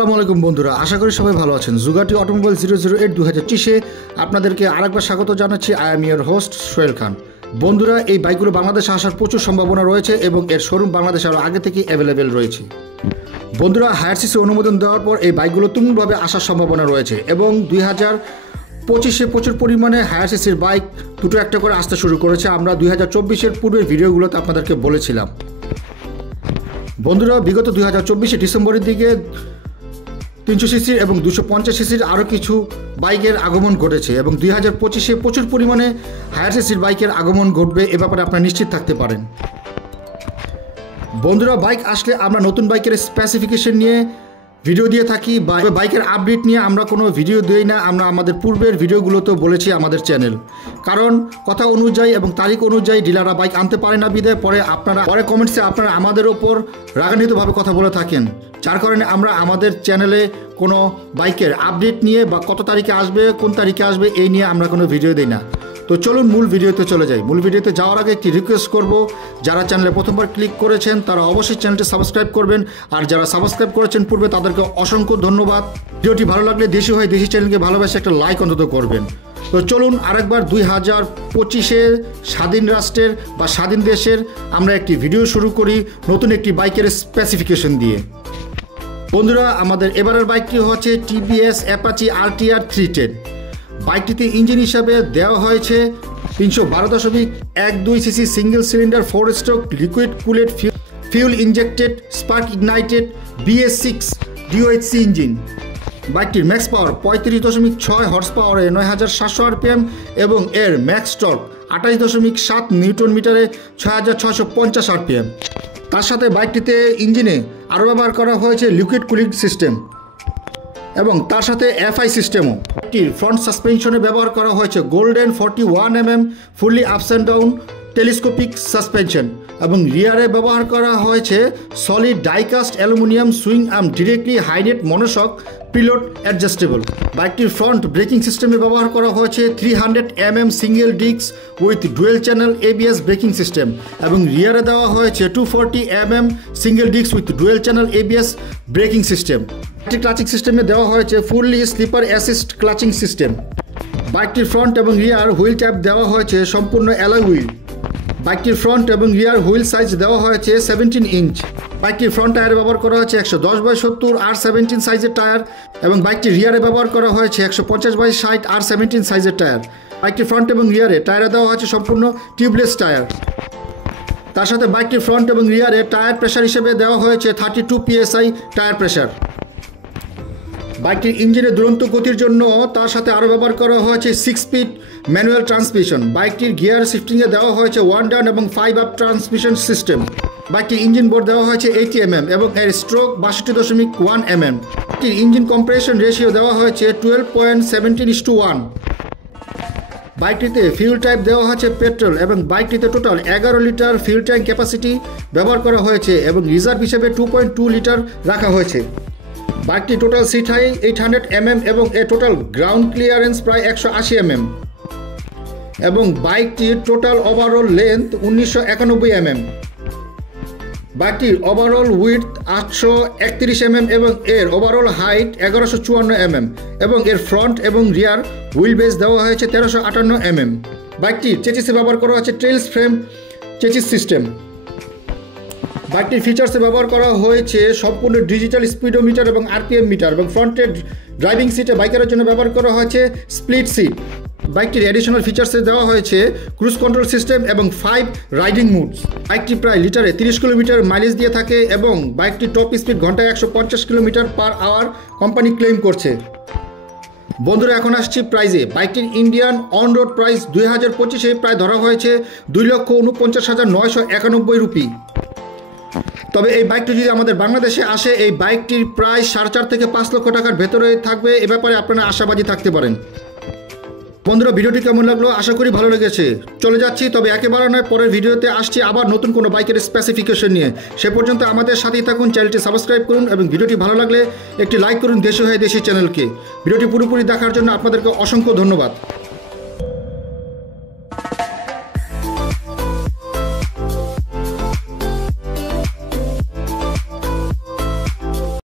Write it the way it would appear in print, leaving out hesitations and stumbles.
আসসালামু আলাইকুম বন্ধুরা, আশা করি সবাই ভালো আছেন। জুগাটি অটোমোবাইল 008 2025-এ আপনাদেরকে আরেকবার স্বাগত জানাচ্ছি। I am your host Sohel Khan. বন্ধুরা, এই বাইকগুলো বাংলাদেশে আসার প্রচুর সম্ভাবনা রয়েছে এবং এর শোরুম বাংলাদেশে আরও আগে থেকে অ্যাভেলেবেল রয়েছে। বন্ধুরা, হায়ার সিসি অনুমোদন দেওয়ার পর এই বাইকগুলো তুমুলভাবে আসার সম্ভাবনা রয়েছে এবং 2025-এ প্রচুর পরিমাণে হায়ার সিসির বাইক দুটো একটা করে আসতে শুরু করেছে। আমরা 2024-এর পূর্বের ভিডিওগুলোতে আপনাদেরকে বলেছিলাম। বন্ধুরা, বিগত 2024-এ ডিসেম্বরের দিকে 300 সিসির এবং 250 সিসির আরও কিছু বাইকের আগমন ঘটেছে এবং 2025-এ প্রচুর পরিমাণে হায়ার সিসির বাইকের আগমন ঘটবে, এ ব্যাপারে আপনারা নিশ্চিত থাকতে পারেন। বন্ধুরা, বাইক আসলে আমরা নতুন বাইকের স্পেসিফিকেশন নিয়ে ভিডিও দিয়ে থাকি বা বাইকের আপডেট নিয়ে আমরা কোনো ভিডিও দিই না। আমরা আমাদের পূর্বের ভিডিওগুলোতেও বলেছি আমাদের চ্যানেল, কারণ কথা অনুযায়ী এবং তারিখ অনুযায়ী ডিলাররা বাইক আনতে পারে না বিধায় পরে কমেন্টসে আপনারা আমাদের ওপর রাগান্বিতভাবে কথা বলে থাকেন, যার কারণে আমরা আমাদের চ্যানেলে কোনো বাইকের আপডেট নিয়ে বা কত তারিখে আসবে কোন তারিখে আসবে এই নিয়ে আমরা কোনো ভিডিও দিই না। তো চলুন মূল ভিডিওতে চলে যাই। মূল ভিডিওতে যাওয়ার আগে একটি রিকোয়েস্ট করব, যারা চ্যানেলে প্রথমবার ক্লিক করেছেন তারা অবশ্যই চ্যানেলটি সাবস্ক্রাইব করবেন, আর যারা সাবস্ক্রাইব করেছেন পূর্বে তাদেরকে অসংখ্য ধন্যবাদ। ভিডিওটি ভালো লাগলে দেশি হয় দেশি চ্যানেলকে ভালোবাসে একটা লাইক অন্তত করবেন। তো চলুন আরেকবার 2025-এর স্বাধীন রাষ্ট্রের বা স্বাধীন দেশের আমরা একটি ভিডিও শুরু করি নতুন একটি বাইকের স্পেসিফিকেশন দিয়ে। বন্ধুরা, আমাদের এবারের বাইকটি হচ্ছে টিভিএস অ্যাপাচি RTR 310। বাইকটিতে ইঞ্জিন হিসাবে দেওয়া হয়েছে 312.12 cc single cylinder 4 stroke liquid cooled fuel injected spark ignited BS6 DOHC engine. বাইকটির ম্যাক্স পাওয়ার 35.6 হর্স পাওয়ারে 9700 RPM এবং এর ম্যাক্স টর্ক 28.7 নিউটন মিটারে 6650 RPM। তার সাথে বাইকটিতে ইঞ্জিনে আরও ব্যবহার করা হয়েছে লিকুইড কুলিং সিস্টেম এবং তার সাথে FI সিস্টেমও। বাইকটির ফ্রন্ট সাসপেনশনে ব্যবহার করা হয়েছে golden 41 mm fully ups and down telescopic suspension এবং রিয়ারে ব্যবহার করা হয়েছে solid diecast aluminium swing arm directly হাইনেট মনোশক পিলোট অ্যাডজাস্টেবল। বাইকটির ফ্রন্ট ব্রেকিং সিস্টেমে ব্যবহার করা হয়েছে 300 mm single disc with dual channel ABS braking system এবং রিয়ারে দেওয়া হয়েছে 240 mm single disc with dual channel ABS braking system. Clutching সিস্টেমে দেওয়া হয়েছে fully slipper assist clutching system. বাইকটির ফ্রন্ট এবং রিয়ার হুইল ট্যাপ দেওয়া হয়েছে সম্পূর্ণ অ্যালয় হুইল। বাইকটির ফ্রন্ট এবং রিয়ার হুইল সাইজ দেওয়া হয়েছে 17 ইঞ্চ। বাইকটির ফ্রন্ট টায়ারে ব্যবহার করা হয়েছে 110/70 R17 সাইজের টায়ার এবং বাইকটির রিয়ারে ব্যবহার করা হয়েছে 150/60 R17 সাইজের টায়ার। বাইকটির ফ্রন্ট এবং রিয়ারে টায়ারে দেওয়া হয়েছে সম্পূর্ণ টিউবলেস টায়ার। তার সাথে বাইকটির ফ্রন্ট এবং রিয়ারে টায়ার প্রেশার হিসেবে দেওয়া হয়েছে 32 PSI টায়ার প্রেশার। বাইকটির ইঞ্জিনের দুরন্ত গতির জন্য তার সাথে আরও ব্যবহার করা হয়েছে 6 স্পিড ম্যানুয়াল ট্রান্সমিশন। বাইকটির গিয়ার শিফটিংয়ে দেওয়া হয়েছে 1 ডাউন এবং 5 আপ ট্রান্সমিশন সিস্টেম। বাইকটির ইঞ্জিন বোর্ড দেওয়া হয়েছে 80 mm এবং এর স্ট্রোক 62.1 mm। বাইকটির ইঞ্জিন কম্প্রেশন রেশিও দেওয়া হয়েছে 12.17:1। বাইকটিতে ফিউল টাইপ দেওয়া হয়েছে পেট্রোল এবং বাইকটিতে total 11 litre fuel tank capacity ব্যবহার করা হয়েছে এবং রিজার্ভ হিসেবে 2.2 লিটার রাখা হয়েছে। বাইকটি টোটাল সিট হাইট 800 mm এবং এর টোটাল গ্রাউন্ড ক্লিয়ারেন্স প্রায় 180 mm এবং বাইকটির টোটাল ওভারঅল লেন্থ 1991 mm। বাইকটির ওভারঅল উইডথ 831 mm এবং এর ওভারঅল হাইট 1154 mm এবং এর ফ্রন্ট এবং রিয়ার হুইল বেস দেওয়া হয়েছে 1358 mm। বাইকটির চেসিসে ব্যবহার করা হয়েছে ট্রেলস ফ্রেম চেসিস সিস্টেম। বাইকটির ফিচার্সে ব্যবহার করা হয়েছে সম্পূর্ণ ডিজিটাল স্পিডোমিটার এবং RPM মিটার এবং ফ্রন্টের ড্রাইভিং সিটে বাইকের জন্য ব্যবহার করা হয়েছে স্প্লিট সিট। বাইকটির অ্যাডিশনাল ফিচার্সে দেওয়া হয়েছে ক্রুজ কন্ট্রোল সিস্টেম এবং 5 রাইডিং মুডস। বাইকটি প্রায় লিটারে 30 কিলোমিটার মাইলেজ দিয়ে থাকে এবং বাইকটির টপ স্পিড ঘন্টায় 150 km/h কোম্পানি ক্লেম করছে। বন্ধুরা, এখন আসছি প্রাইজে। বাইকটির ইন্ডিয়ান অন রোড প্রাইস 2025-এ প্রায় ধরা হয়েছে 2,49,991 রুপি। তবে এই বাইকটি যদি আমাদের বাংলাদেশে আসে এই বাইকটির প্রায় 4.5 থেকে 5 লক্ষ টাকার ভেতরে থাকবে, এ ব্যাপারে আপনারা আশাবাদী থাকতে পারেন। বন্ধুরা, ভিডিওটি কেমন লাগলো? আশা করি ভালো লেগেছে। চলে যাচ্ছি, তবে একেবারে নয়, পরের ভিডিওতে আসছি আবার নতুন কোনো বাইকের স্পেসিফিকেশন নিয়ে। সে পর্যন্ত আমাদের সাথেই থাকুন, চ্যানেলটি সাবস্ক্রাইব করুন এবং ভিডিওটি ভালো লাগলে একটি লাইক করুন দেশি হয়ে দেশি চ্যানেলকে। ভিডিওটি পুরোপুরি দেখার জন্য আপনাদেরকে অসংখ্য ধন্যবাদ।